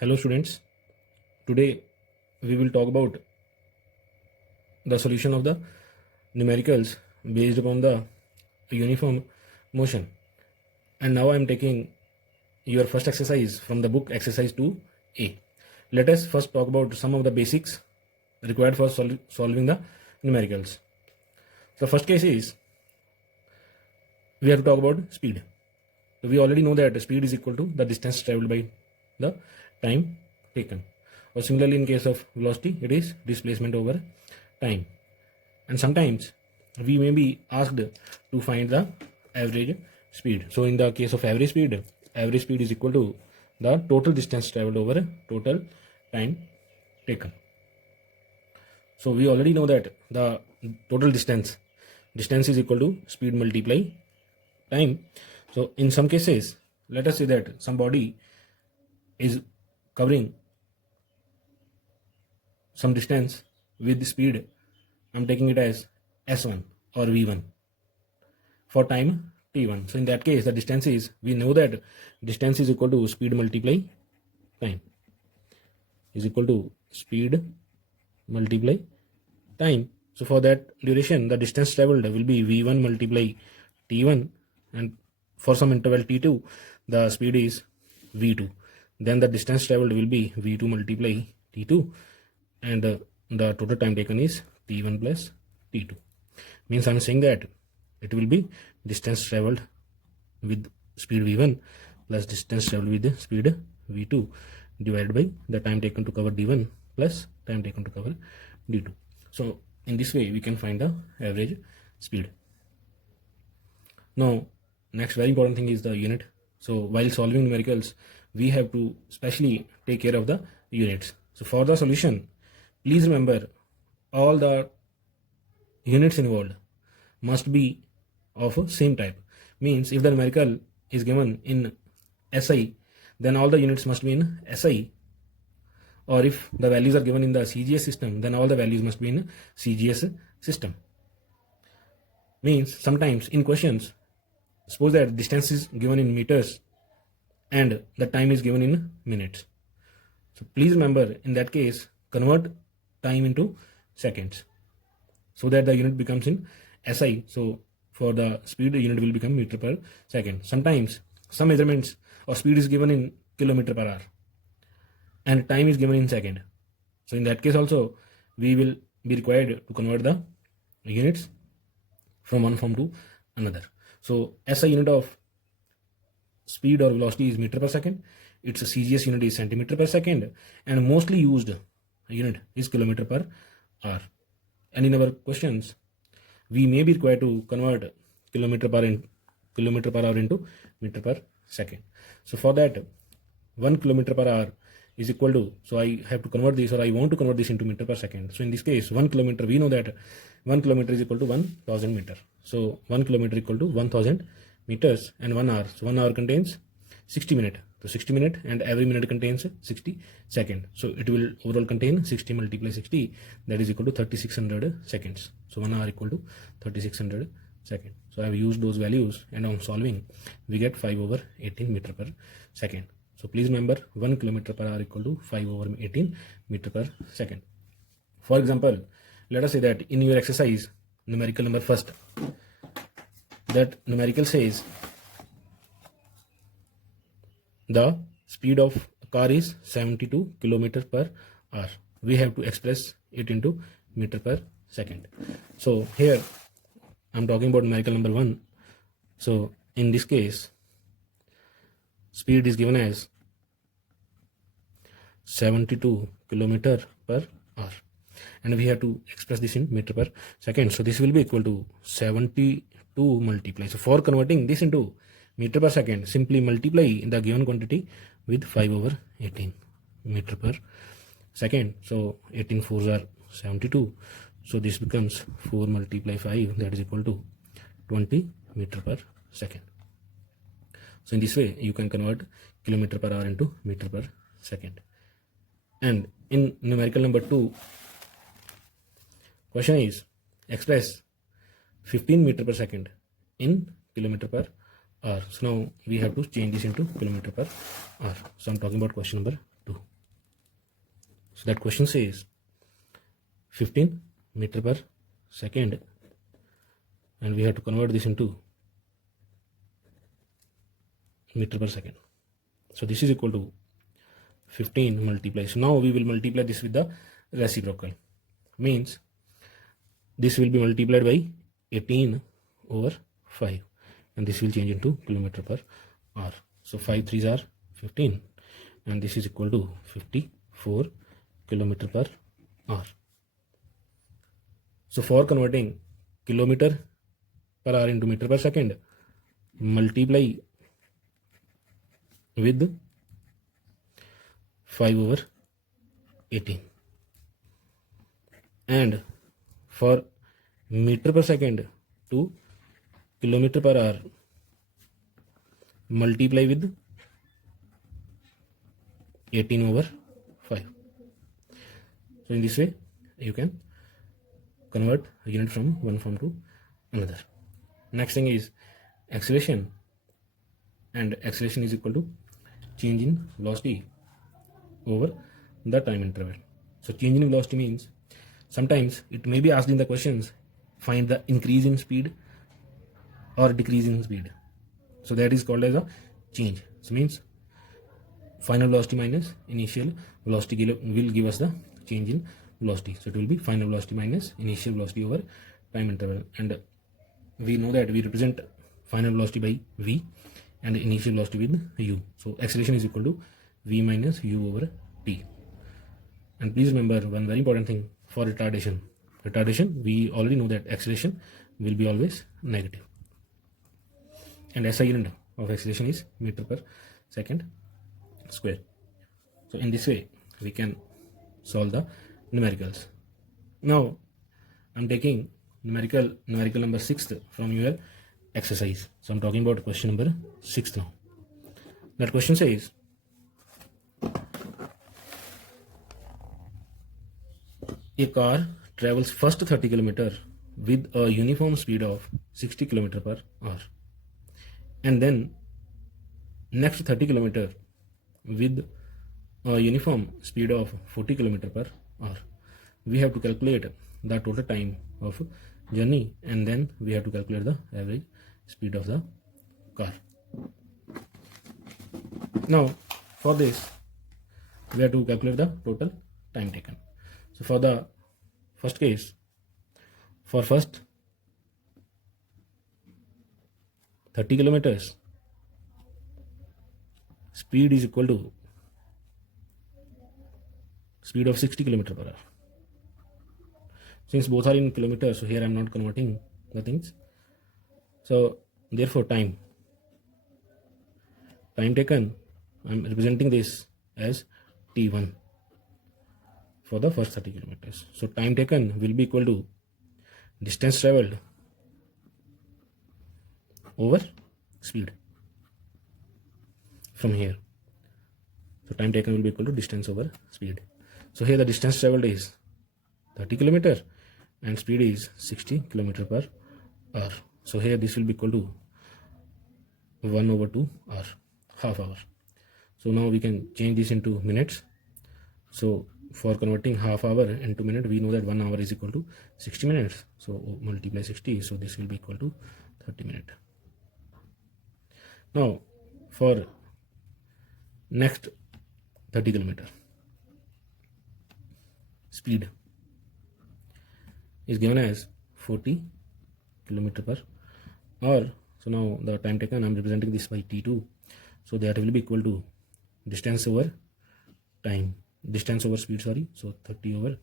Hello students, today we will talk about the solution of the numericals based upon the uniform motion. And now I am taking your first exercise from the book exercise 2A. Let us first talk about some of the basics required for solving the numericals. So first case is we have to talk about speed. So we already know that speed is equal to the distance traveled by the time taken. Or similarly, in case of velocity, it is displacement over time. And sometimes we may be asked to find the average speed. So in the case of average speed is equal to the total distance traveled over total time taken. So we already know that the total distance is equal to speed multiply time. So in some cases, let us say that some body is covering some distance with the speed, I'm taking it as S1 or V1 for time T1. So in that case, the distance is, we know that distance is equal to speed multiply time is equal to speed multiply time. So for that duration, the distance traveled will be V1 multiply T1, and for some interval T2, the speed is V2. Then the distance traveled will be V2 multiply T2, and the total time taken is T1 plus T2. Means I'm saying that it will be distance traveled with speed V1 plus distance traveled with speed V2 divided by the time taken to cover D1 plus time taken to cover D2. So in this way we can find the average speed. Now next very important thing is the unit. So while solving numericals, we have to specially take care of the units. So for the solution, please remember all the units involved must be of same type. Means if the numerical is given in SI, then all the units must be in SI. Or if the values are given in the CGS system, then all the values must be in CGS system. Means sometimes in questions, suppose that distance is given in meters and the time is given in minutes. So please remember, in that case, convert time into seconds so that the unit becomes in SI. So for the speed, the unit will become meter per second. Sometimes some measurements or speed is given in kilometer per hour and time is given in second. So in that case also, we will be required to convert the units from one form to another. So SI unit of speed or velocity is meter per second. Its CGS unit is centimeter per second, and mostly used unit is kilometer per hour. And in our questions, we may be required to convert kilometer per hour into meter per second. So for that, 1 kilometer per hour is equal to, so I have to convert this, or I want to convert this into meter per second. So in this case, 1 kilometer, we know that 1 kilometer is equal to 1000 meter. So 1 kilometer equal to 1000 meters, and 1 hour. So 1 hour contains 60 minutes. So 60 minutes, and every minute contains 60 seconds. So it will overall contain 60 multiply 60, that is equal to 3600 seconds. So 1 hour equal to 3600 seconds. So I have used those values, and on solving, we get 5/18 meter per second. So please remember, 1 kilometer per hour equal to 5/18 meter per second. For example, let us say that in your exercise, numerical number first, that numerical says the speed of a car is 72 kilometers per hour. We have to express it into meter per second. So here I'm talking about numerical number 1. So in this case, speed is given as 72 kilometer per hour, and we have to express this in meter per second. So this will be equal to 72 multiply. So for converting this into meter per second, simply multiply the given quantity with 5/18 meter per second. So 18 fours are 72. So this becomes 4 multiply 5, that is equal to 20 meter per second. So in this way, you can convert kilometer per hour into meter per second. And in numerical number 2, question is express 15 meter per second in kilometer per hour. So now we have to change this into kilometer per hour. So I'm talking about question number 2. So that question says 15 meter per second, and we have to convert this into meter per second. So this is equal to 15 multiply. So now we will multiply this with the reciprocal. Means this will be multiplied by 18 over 5, and this will change into kilometer per hour. So 5 3s are 15, and this is equal to 54 kilometer per hour. So for converting kilometer per hour into meter per second, multiply with 5 over 18, and for meter per second to kilometer per hour, multiply with 18 over 5. So in this way you can convert a unit from one form to another. Next thing is acceleration, and acceleration is equal to change in velocity over the time interval. So change in velocity means sometimes it may be asked in the questions, find the increase in speed or decrease in speed. So that is called as a change. So means final velocity minus initial velocity will give us the change in velocity. So it will be final velocity minus initial velocity over time interval, and we know that we represent final velocity by v and initial velocity with u. So acceleration is equal to v minus u over t. And please remember one very important thing for retardation. Retardation, we already know that acceleration will be always negative, and SI unit of acceleration is meter per second square. So in this way we can solve the numericals. Now I'm taking numerical number 6th from your exercise. So I'm talking about question number 6 now. That question says a car travels first 30 km with a uniform speed of 60 km per hour, and then next 30 km with a uniform speed of 40 km per hour. We have to calculate the total time of journey, and then we have to calculate the average speed of the car. Now for this we have to calculate the total time taken. So for the first case, for first 30 kilometers, speed is equal to speed of 60 km per hour. Since both are in kilometers, so here I am not converting the things. So therefore time taken, I am representing this as t1 for the first 30 kilometers. So time taken will be equal to distance traveled over speed from here. So time taken will be equal to distance over speed. So here the distance traveled is 30 km and speed is 60 km per hour. So here this will be equal to 1 over 2 hour, half hour. So now we can change this into minutes. So for converting half hour into minute, we know that 1 hour is equal to 60 minutes. So multiply 60, so this will be equal to 30 minutes. Now for next 30 kilometer, speed is given as 40 km per hour. So now the time taken, I am representing this by t2. So that will be equal to distance over time, distance over speed, sorry. So 30 over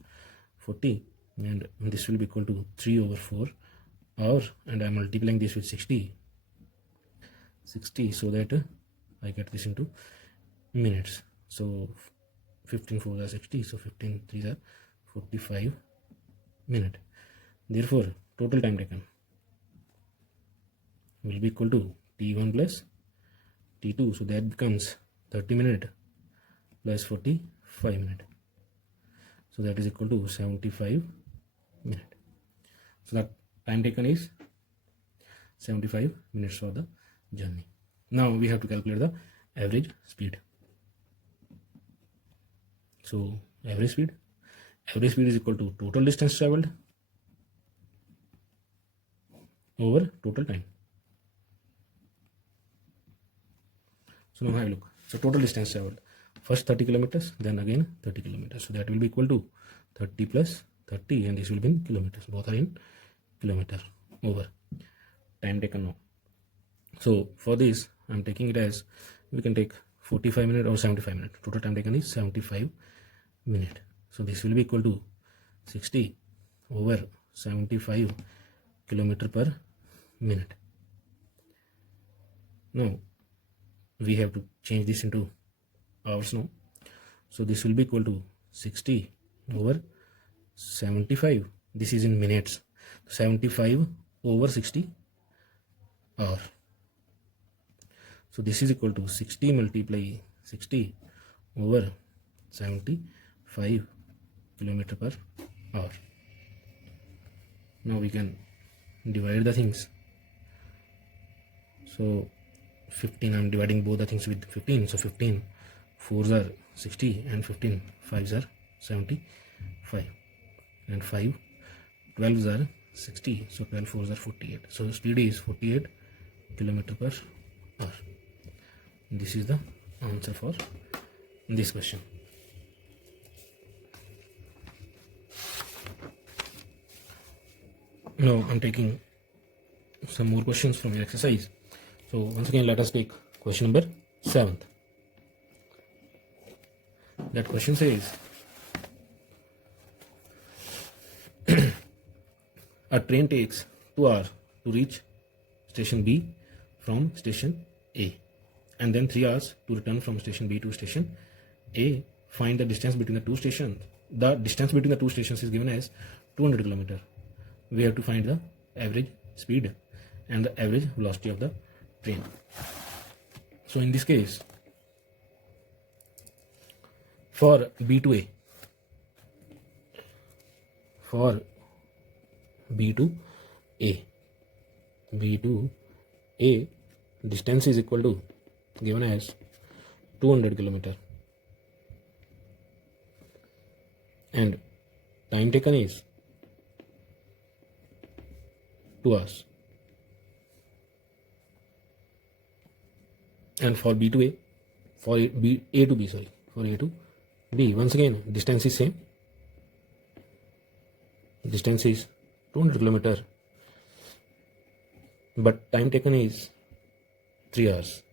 40, and this will be equal to 3 over 4 hour, and I am multiplying this with 60, so that I get this into minutes. So 15 4s are 60, so 15 3s are 45 minutes. Therefore total time taken will be equal to t1 plus t2, so that becomes 30 minutes plus 45 minutes. So that is equal to 75 minutes. So the time taken is 75 minutes for the journey. Now we have to calculate the average speed. So average speed. Average speed is equal to total distance traveled over total time. So now have a look. So total distance traveled, first 30 kilometers, then again 30 kilometers. So that will be equal to 30 plus 30, and this will be in kilometers. Both are in kilometer over time taken now. So for this, I'm taking it as, we can take 45 minutes or 75 minutes. Total time taken is 75 minutes. So this will be equal to 60 over 75 kilometer per minute. Now we have to change this into hours now. So this will be equal to 60 over 75. This is in minutes. 75 over 60 hour. So this is equal to 60 multiply 60 over 75 kilometer per hour. Now we can divide the things. So 15, I'm dividing both the things with 15. So 15 4s are 60 and 15 5s are 75, and 5 12s are 60. So 12 4s are 48. So speed is 48 kilometer per hour. This is the answer for this question. Now I'm taking some more questions from your exercise. So once again, let us take question number 7th. That question says, a train takes 2 hours to reach station B from station A, and then 3 hours to return from station B to station A. Find the distance between the two stations. The distance between the two stations is given as 200 km. We have to find the average speed and the average velocity of the train. So in this case, for B to A, B to A distance is equal to, given as 200 km, and time taken is 2 hours. And for B to A, for A to B, once again distance is same. Distance is 200 km, but time taken is 3 hours.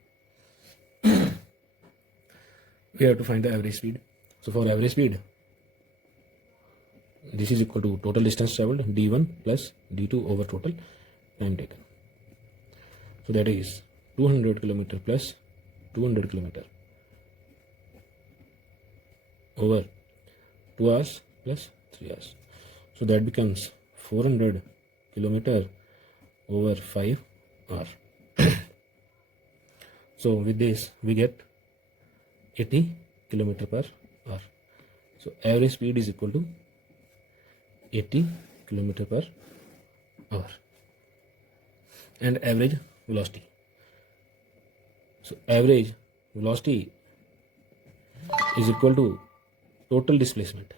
We have to find the average speed. So for average speed, this is equal to total distance traveled d1 plus d2 over total time taken. So that is 200 km plus 200 km over 2 hours plus 3 hours. So that becomes 400 km over 5 hours. So with this we get 80 km per hour. So average speed is equal to 80 km per hour. And average velocity. So average velocity is equal to total displacement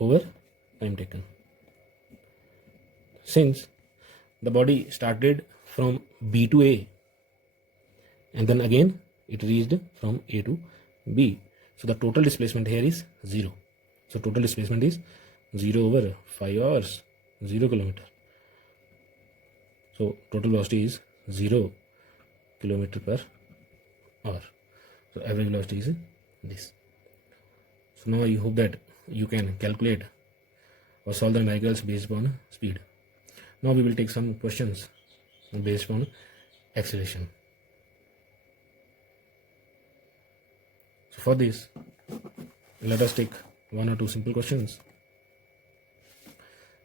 over time taken. Since the body started from B to A and then again it reached from A to B, so the total displacement here is 0. So total displacement is 0 over 5 hours, 0 km. So total velocity is 0 km per hour. So average velocity is this. So now I hope that you can calculate or solve the numericals based upon speed. Now we will take some questions based on acceleration. So for this, let us take one or two simple questions.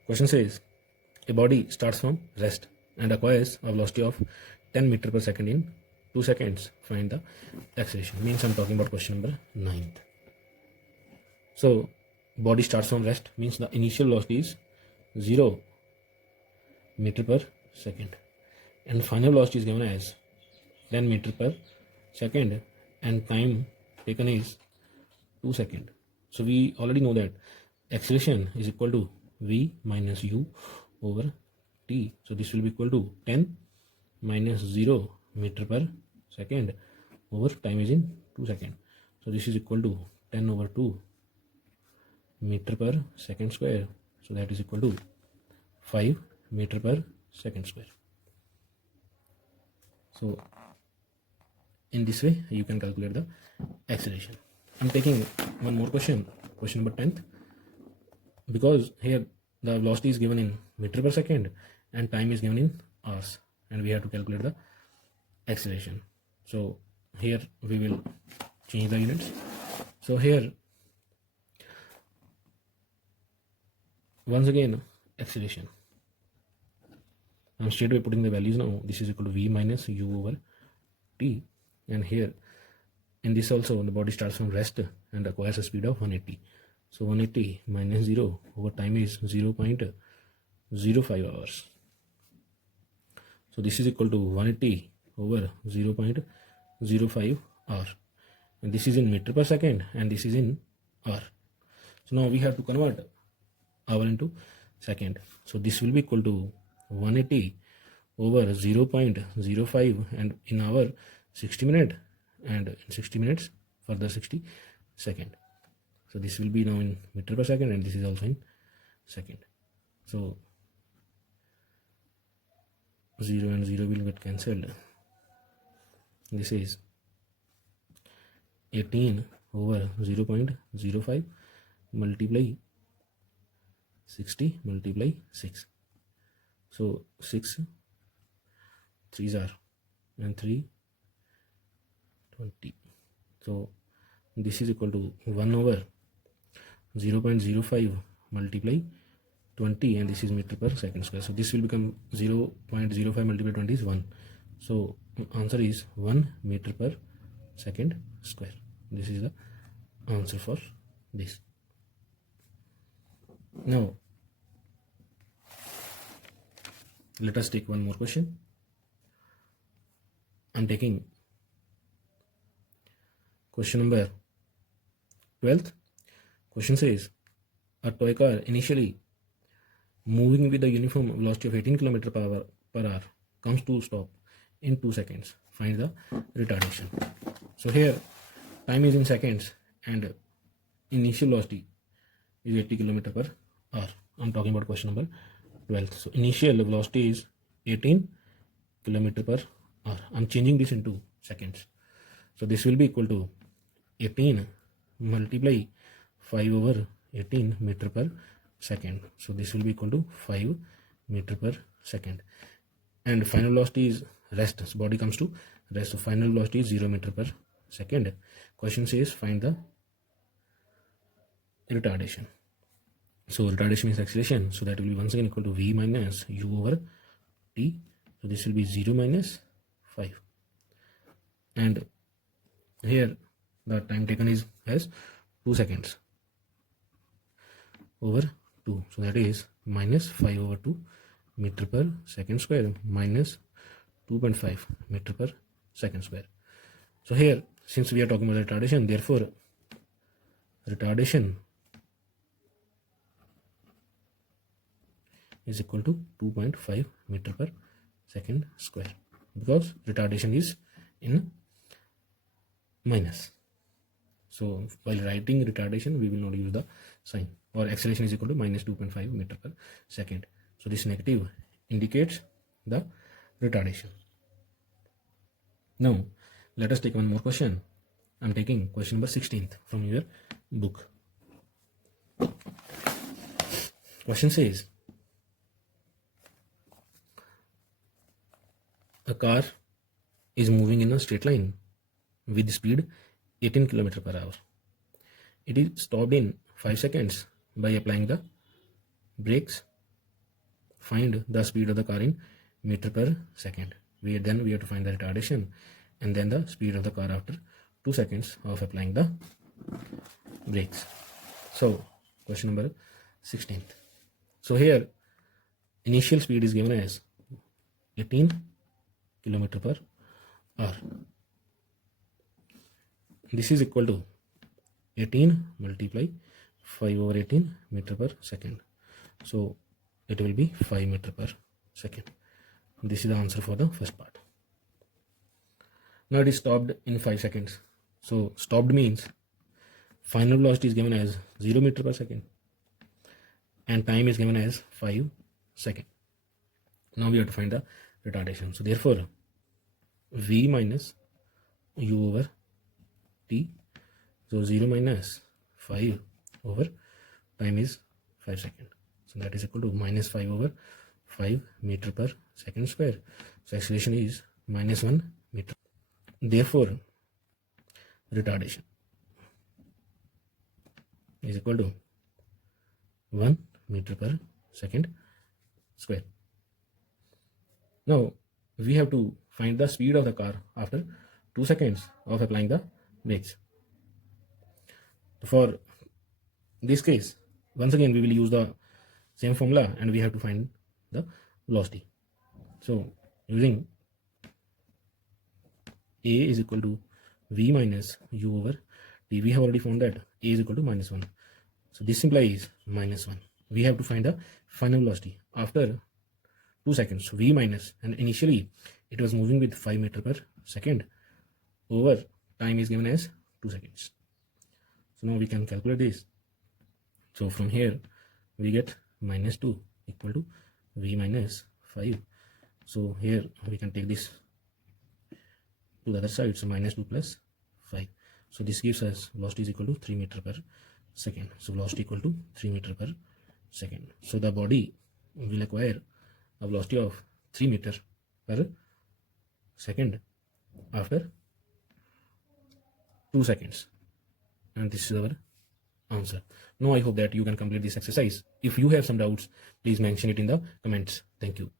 Question says, a body starts from rest and acquires a velocity of 10 meter per second in 2 seconds. Find the acceleration. Means I'm talking about question number 9. So body starts from rest means the initial velocity is 0 meter per second, and final velocity is given as 10 meter per second, and time taken is 2 seconds. So we already know that acceleration is equal to v minus u over t. So this will be equal to 10 minus 0 meter per second over time is in 2 seconds. So this is equal to 10 over 2 meter per second square. So that is equal to 5 meter per second square. So in this way you can calculate the acceleration. I'm taking one more question number 10th, because here the velocity is given in meter per second and time is given in hours, and we have to calculate the acceleration. So here we will change the units. So here once again acceleration, I'm straight away putting the values now. This is equal to v minus u over t, and here in this also the body starts from rest and acquires a speed of 180. So 180 minus 0 over time is 0.05 hours. So this is equal to 180 over 0.05 hour, and this is in meter per second and this is in hour. So now we have to convert hour into second. So this will be equal to 180 over 0.05, and in hour 60 minutes, and in 60 minutes further 60 second. So this will be now in meter per second, and this is also in second. So 0 and 0 will get cancelled. This is 18 over 0.05 multiply 60 multiply 6. So 6 3s are and 3 20. So this is equal to 1 over 0.05 multiply 20, and this is meter per second square. So this will become 0.05 multiplied 20 is 1. So answer is 1 meter per second square. This is the answer for this. Now let us take one more question. I'm taking question number 12th. Question says, a toy car initially moving with a uniform velocity of 18 km per hour comes to stop in 2 seconds. Find the retardation. So here time is in seconds and initial velocity is 80 km per hour. I'm talking about question number 12. So initial velocity is 18 km per hour. I'm changing this into seconds. So this will be equal to 18 multiply 5 over 18 meter per second. So this will be equal to 5 meter per second. And final velocity is rest. So body comes to rest. So final velocity is 0 meter per second. Question says find the retardation. So retardation is acceleration. So that will be once again equal to v minus u over t. So this will be 0 minus 5. And here the time taken is as 2 seconds over 2. So that is minus 5 over 2 meter per second square minus 2.5 meter per second square. So here, since we are talking about retardation, therefore retardation is equal to 2.5 meter per second square, because retardation is in minus. So while writing retardation, we will not use the sign, or acceleration is equal to minus 2.5 meter per second. So this negative indicates the retardation. Now let us take one more question. I'm taking question number 16th from your book. Question says, a car is moving in a straight line with speed 18 km per hour. It is stopped in 5 seconds by applying the brakes. Find the speed of the car in meter per second. We have to find the retardation and then the speed of the car after 2 seconds of applying the brakes. So question number 16th. So here initial speed is given as 18 km per hour. This is equal to 18 multiply 5 over 18 meter per second. So it will be 5 meter per second. This is the answer for the first part. Now it is stopped in 5 seconds. So stopped means final velocity is given as 0 meter per second and time is given as 5 seconds. Now we have to find the retardation. So therefore v minus u over t. So 0 minus 5 over time is 5 seconds. So that is equal to minus 5 over 5 meter per second square. So acceleration is minus 1 meter. Therefore retardation is equal to 1 meter per second square. Now we have to find the speed of the car after 2 seconds of applying the brakes. For this case, once again we will use the same formula and we have to find the velocity. So using A is equal to V minus U over T, we have already found that A is equal to minus 1. So this implies minus 1. We have to find the final velocity after 2 seconds. V minus, and initially it was moving with 5 meter per second, over time is given as 2 seconds. So now we can calculate this. So from here we get minus 2 equal to V minus 5. So here we can take this to the other side. So minus 2 plus 5. So this gives us velocity is equal to 3 meter per second. So velocity equal to 3 meter per second. So the body will acquire a velocity of 3 meter per second after 2 seconds. And this is our answer. Now I hope that you can complete this exercise. If you have some doubts, please mention it in the comments. Thank you.